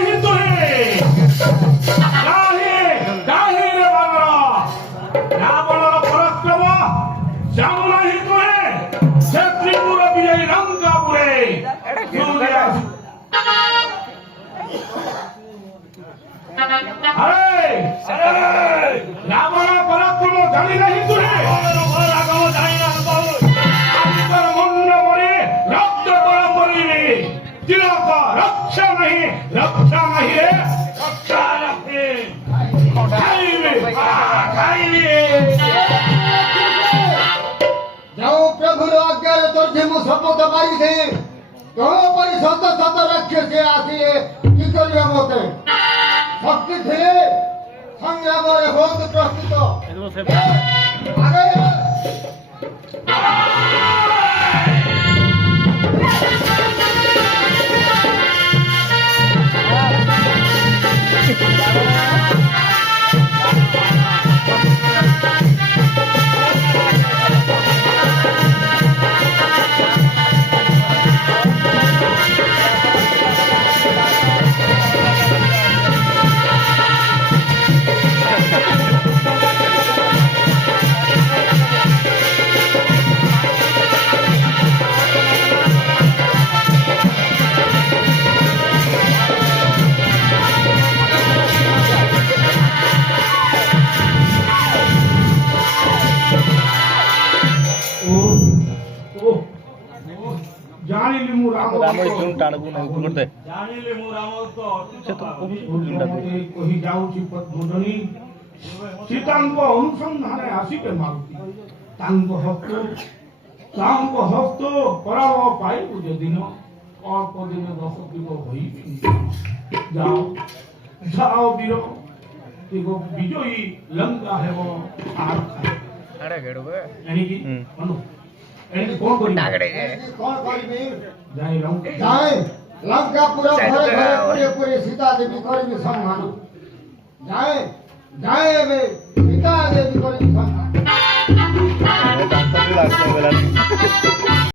नहीं तुहे काहे रे बानर रावणर पराक्रम जाऊ नहीं तुहे से त्रिपुर विजयी लंकापुरे अरे रावण पराक्रम जानी नहीं तुहे मुंड मरे रक्त कर मरी तिलक रक्षा नहीं रे रक्षा नहीं खाइबे जाओ प्रभु आज्ञा तुझे मु शपथ मारी थे तो पर सत सत रखे से आसी की करिया मते शक्ति थे संग्राम रे होत प्रस्तुत आगे जानिली मु राम जोन टाणगु न करते जानिली मु राम तो से तो कहि जाउची पद्मधनी सीतांक अनुसंधाने आसीके मारुति तांक हस्त पराव पाइबु जदिन अल्प दिन दश दिग होई जाओ वीर एगो विजयी लंका हेबो आर अरे गेडबे यानी कि मनु एनी कौन करी कौन करी जाई लंका जाए लंका पूरा भरे भरे पूरे पूरे सीता देवी करी सम्मान जाए जाए बे